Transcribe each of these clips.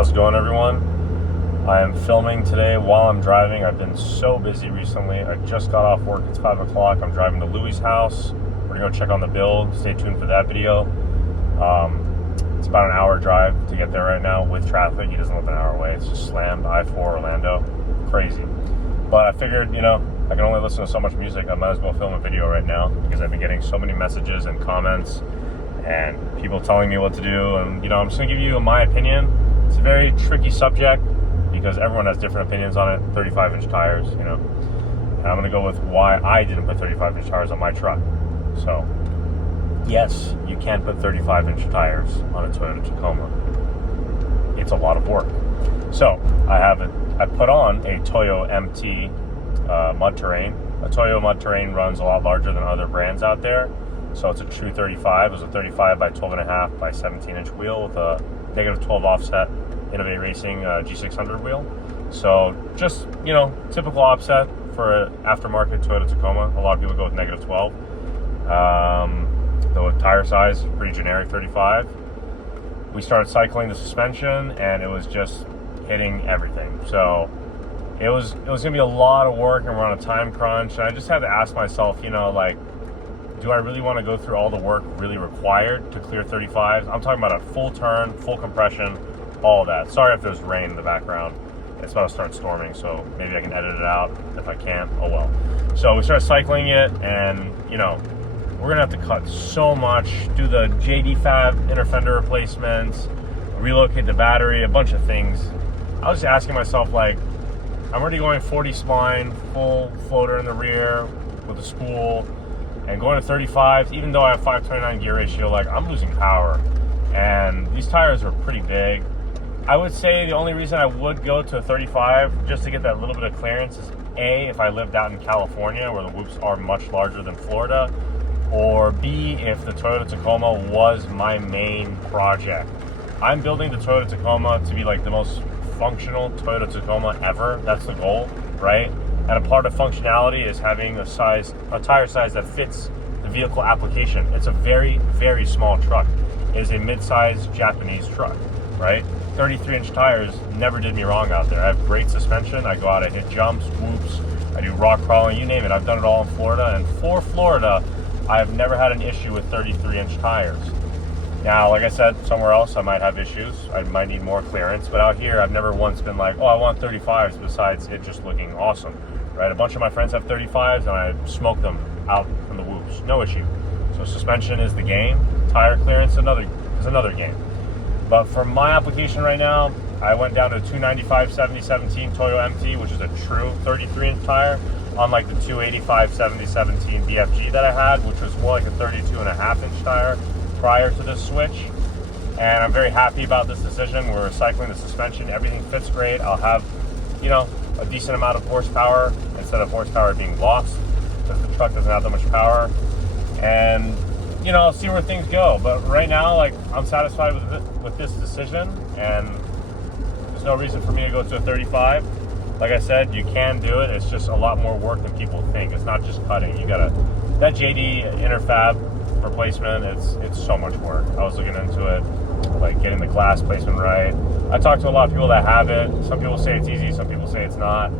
How's it going, everyone? I am filming today while I'm driving. I've been so busy recently. I just got off work. It's 5 o'clock. I'm driving to Louie's house. We're gonna go check on the build. Stay tuned for that video. It's about an hour drive to get there right now with traffic. He doesn't live an hour away. It's just slammed. I-4 Orlando. Crazy. But I figured, I can only listen to so much music. I might as well film a video right now because I've been getting so many messages and comments and people telling me what to do. And, I'm just gonna give you my opinion. It's a very tricky subject because everyone has different opinions on it. 35-inch tires, And I'm gonna go with why I didn't put 35-inch tires on my truck. So, yes, you can put 35-inch tires on a Toyota Tacoma. It's a lot of work. So, I put on a Toyo MT mud terrain. A Toyo mud terrain runs a lot larger than other brands out there. So it's a true 35. It was a 35 by 12.5 by 17-inch wheel with a negative 12 offset Innovate Racing G600 wheel. So just, typical offset for an aftermarket Toyota Tacoma. A lot of people go with negative 12. The tire size, pretty generic 35. We started cycling the suspension and it was just hitting everything. So it was gonna be a lot of work and we're on a time crunch. And I just had to ask myself, do I really want to go through all the work really required to clear 35s? I'm talking about a full turn, full compression, all of that. Sorry if there's rain in the background. It's about to start storming, so maybe I can edit it out. If I can't, oh well. So we started cycling it and, we're gonna have to cut so much, do the JD Fab inner fender replacements, relocate the battery, a bunch of things. I was just asking myself, I'm already going 40 spline, full floater in the rear with a spool, and going to 35s, even though I have 529 gear ratio, I'm losing power. And these tires are pretty big. I would say the only reason I would go to a 35 just to get that little bit of clearance is A, if I lived out in California where the whoops are much larger than Florida, or B, if the Toyota Tacoma was my main project. I'm building the Toyota Tacoma to be the most functional Toyota Tacoma ever. That's the goal, right? And a part of functionality is having a tire size that fits the vehicle application. It's a very, very small truck. It is a mid-sized Japanese truck, right? 33-inch tires never did me wrong out there. I have great suspension. I go out, I hit jumps, whoops, I do rock crawling, you name it. I've done it all in Florida. And for Florida, I've never had an issue with 33-inch tires. Now, like I said, somewhere else I might have issues. I might need more clearance. But out here, I've never once been I want 35s besides it just looking awesome, right? A bunch of my friends have 35s and I smoke them out from the whoops. No issue. So suspension is the game. Tire clearance is another game. But for my application right now, I went down to a 295/70/17 Toyo MT, which is a true 33-inch tire, unlike the 285/70/17 BFG that I had, which was more like a 32.5-inch tire prior to this switch. And I'm very happy about this decision. We're recycling the suspension. Everything fits great. I'll have, a decent amount of horsepower instead of horsepower being lost because the truck doesn't have that much power. And, I'll see where things go. But right now, I'm satisfied with this decision and there's no reason for me to go to a 35. Like I said, you can do it. It's just a lot more work than people think. It's not just cutting. You gotta, that JD inner fab replacement, it's so much work. I was looking into it, getting the glass placement right. I talked to a lot of people that have it. Some people say it's easy, some people say it's not.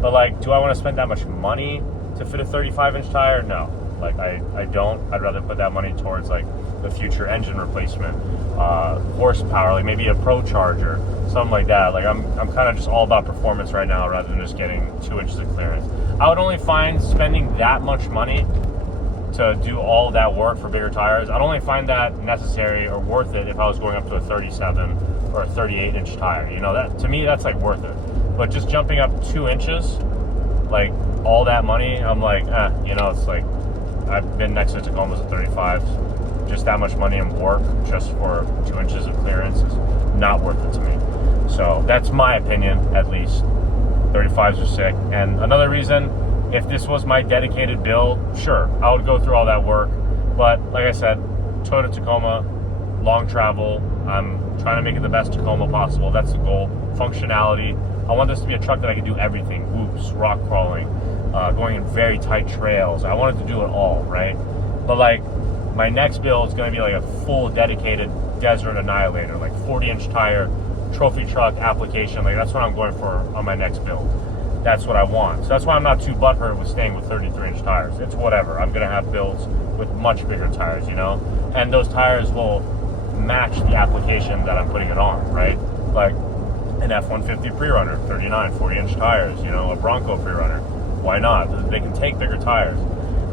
But do I want to spend that much money to fit a 35-inch tire? No. I don't. I'd rather put that money towards the future engine replacement, horsepower, maybe a Pro Charger, something like that. I'm kind of just all about performance right now rather than just getting 2 inches of clearance. I would only find spending that much money to do all that work for bigger tires. I'd only find that necessary or worth it if I was going up to a 37 or a 38-inch tire. That to me that's worth it. But just jumping up 2 inches, all that money, I'm it's I've been next to Tacomas at 35s. Just that much money and work just for 2 inches of clearance is not worth it to me. So that's my opinion, at least. 35s are sick. And another reason, if this was my dedicated build, sure, I would go through all that work. But like I said, Toyota Tacoma, long travel. I'm trying to make it the best Tacoma possible. That's the goal. Functionality. I want this to be a truck that I can do everything. Whoops, rock crawling, going in very tight trails. I wanted to do it all, right? But my next build is going to be a full dedicated desert annihilator, 40-inch tire, trophy truck application. Like that's what I'm going for on my next build. That's what I want. So that's why I'm not too butthurt with staying with 33-inch tires. It's whatever. I'm gonna have builds with much bigger tires, you know, and those tires will match the application that I'm putting it on, right? Like an F-150 pre-runner, 39, 40-inch tires, you know, a Bronco pre-runner. Why not? They can take bigger tires.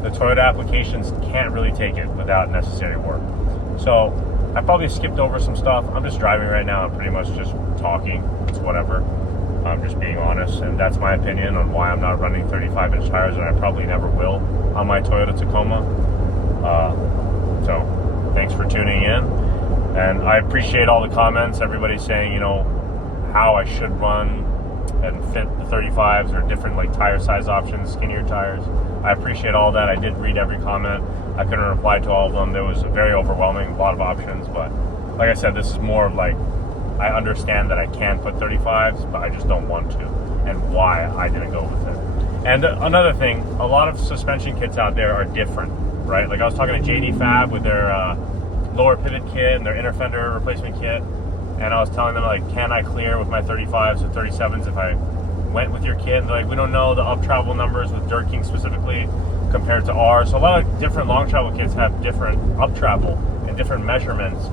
The Toyota applications can't really take it without necessary work. So I probably skipped over some stuff. I'm just driving right now. I'm pretty much just talking. It's whatever. I'm just being honest, and that's my opinion on why I'm not running 35-inch tires, and I probably never will on my Toyota Tacoma. So thanks for tuning in, and I appreciate all the comments. Everybody's saying, you know, how I should run and fit the 35s or different like tire size options, skinnier tires. I appreciate all that. I did read every comment. I couldn't reply to all of them. There was a very overwhelming, a lot of options, but like I said, this is more of like, I understand that I can put 35s, but I just don't want to, and why I didn't go with it. And another thing, a lot of suspension kits out there are different, right? Like I was talking to JD Fab with their lower pivot kit and their inner fender replacement kit, and I was telling them, like, can I clear with my 35s or 37s if I went with your kit? And they're like, we don't know the up travel numbers with Dirt King specifically compared to ours. So a lot of different long travel kits have different up travel and different measurements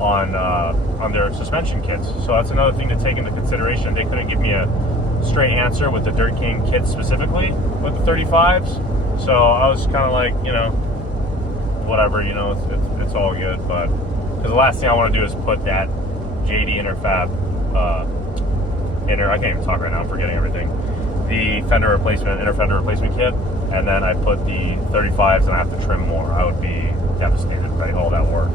on their suspension kits. So that's another thing to take into consideration. They couldn't give me a straight answer with the Dirt King kit specifically with the 35s. So I was kind of like, you know, whatever, you know, it's all good. But because the last thing I want to do is put that JD inner fab I can't even talk right now, I'm forgetting everything. The fender replacement, inner fender replacement kit, and then I put the 35s and I have to trim more. I would be devastated, right? All that work.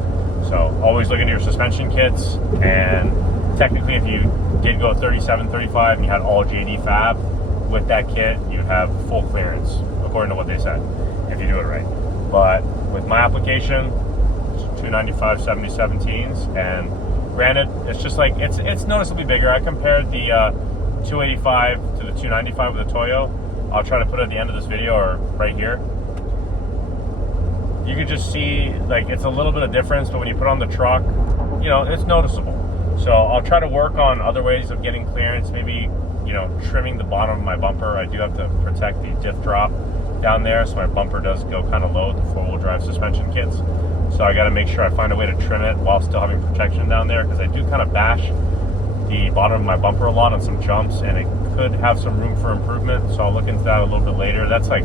So always look into your suspension kits, and technically if you did go 37, 35 and you had all JD fab with that kit, you'd have full clearance, according to what they said, if you do it right. But with my application, it's 295 7017s, and granted, it's just like, it's noticeably bigger. I compared the 285 to the 295 with the Toyo. I'll try to put it at the end of this video or right here. You can just see, like, it's a little bit of difference, but when you put on the truck, you know, it's noticeable. So I'll try to work on other ways of getting clearance, maybe, you know, trimming the bottom of my bumper. I do have to protect the diff drop down there, so my bumper does go kind of low with the four-wheel drive suspension kits. So I got to make sure I find a way to trim it while still having protection down there, because I do kind of bash the bottom of my bumper a lot on some jumps, and it could have some room for improvement. So I'll look into that a little bit later. That's like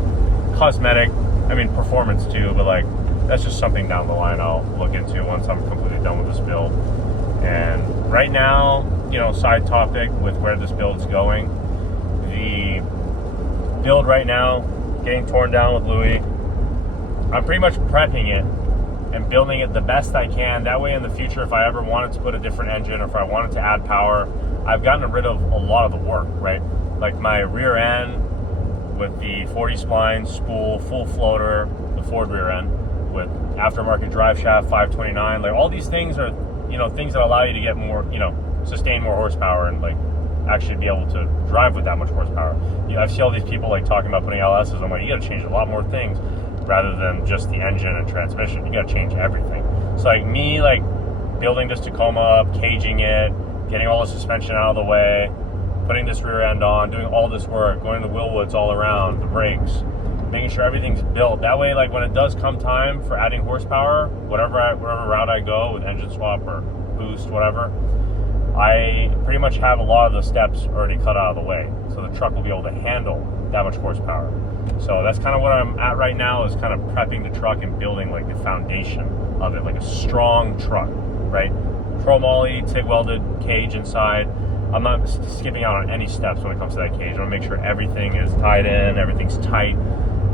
cosmetic, I mean performance too, but like that's just something down the line I'll look into once I'm completely done with this build. And right now, you know, side topic with where this build's going, the build right now getting torn down with Louis, I'm pretty much prepping it and building it the best I can. That way in the future, if I ever wanted to put a different engine or if I wanted to add power, I've gotten rid of a lot of the work, right? Like my rear end with the 40 spline spool, full floater, the Ford rear end with aftermarket drive shaft, 529, like all these things are, you know, things that allow you to get more, you know, sustain more horsepower and like actually be able to drive with that much horsepower. You know, I've seen all these people like talking about putting LSs. I'm like, you got to change a lot more things rather than just the engine and transmission. You got to change everything. So like me, like building this Tacoma up, caging it, getting all the suspension out of the way, putting this rear end on, doing all this work, going to the wheelwoods all around, the brakes, making sure everything's built. That way, like when it does come time for adding horsepower, whatever route I go with engine swap or boost, whatever, I pretty much have a lot of the steps already cut out of the way. So the truck will be able to handle that much horsepower. So that's kind of what I'm at right now, is kind of prepping the truck and building like the foundation of it, like a strong truck, right? Chrome ollie, TIG welded cage inside. I'm not skipping out on any steps when it comes to that cage. I want to make sure everything is tied in, everything's tight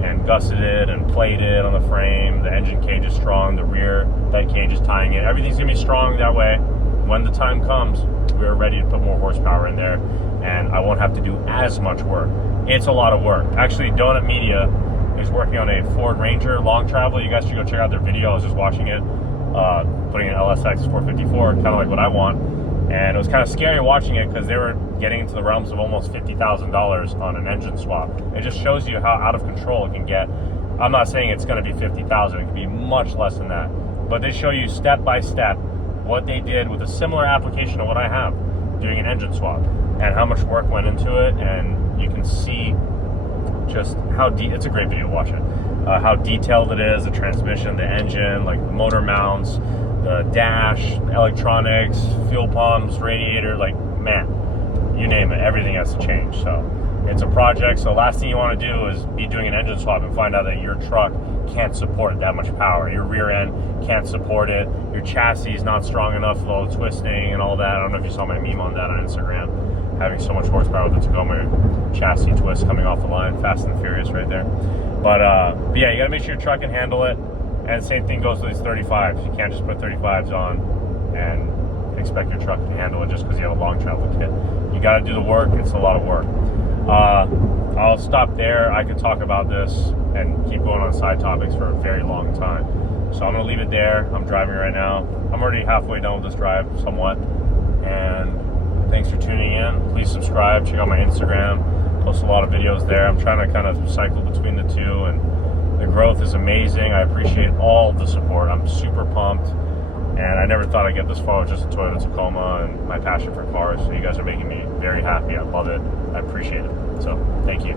and gusseted and plated on the frame. The engine cage is strong, the rear, that cage is tying in. Everything's gonna be strong that way. When the time comes, we're ready to put more horsepower in there, and I won't have to do as much work. It's a lot of work. Actually, Donut Media is working on a Ford Ranger long travel. You guys should go check out their video. I was just watching it, putting an LSX 454, kind of like what I want. And it was kind of scary watching it because they were getting into the realms of almost $50,000 on an engine swap. It just shows you how out of control it can get. I'm not saying it's going to be $50,000. It could be much less than that. But they show you step by step what they did with a similar application to what I have. doing an engine swap, and how much work went into it. And you can see just how it's a great video, watch it. How detailed it is, the transmission, the engine, like the motor mounts, the dash, electronics, fuel pumps, radiator, like, man, you name it, everything has to change. So it's a project. So last thing you want to do is be doing an engine swap and find out that your truck can't support that much power. Your rear end can't support it. Your chassis is not strong enough with all the twisting and all that. I don't know if you saw my meme on that on Instagram, having so much horsepower with the Tacoma chassis twist coming off the line. Fast and Furious right there. But yeah, you got to make sure your truck can handle it. And the same thing goes with these 35s. You can't just put 35s on and expect your truck to handle it just because you have a long travel kit. You got to do the work. It's a lot of work. I'll stop there. I could talk about this and keep going on side topics for a very long time. So I'm going to leave it there. I'm driving right now. I'm already halfway done with this drive, somewhat. And thanks for tuning in. Please subscribe. Check out my Instagram. Post a lot of videos there. I'm trying to kind of cycle between the two, and the growth is amazing. I appreciate all the support. I'm super pumped. And I never thought I'd get this far with just a Toyota Tacoma and my passion for cars. So you guys are making me very happy. I love it. I appreciate it. So thank you.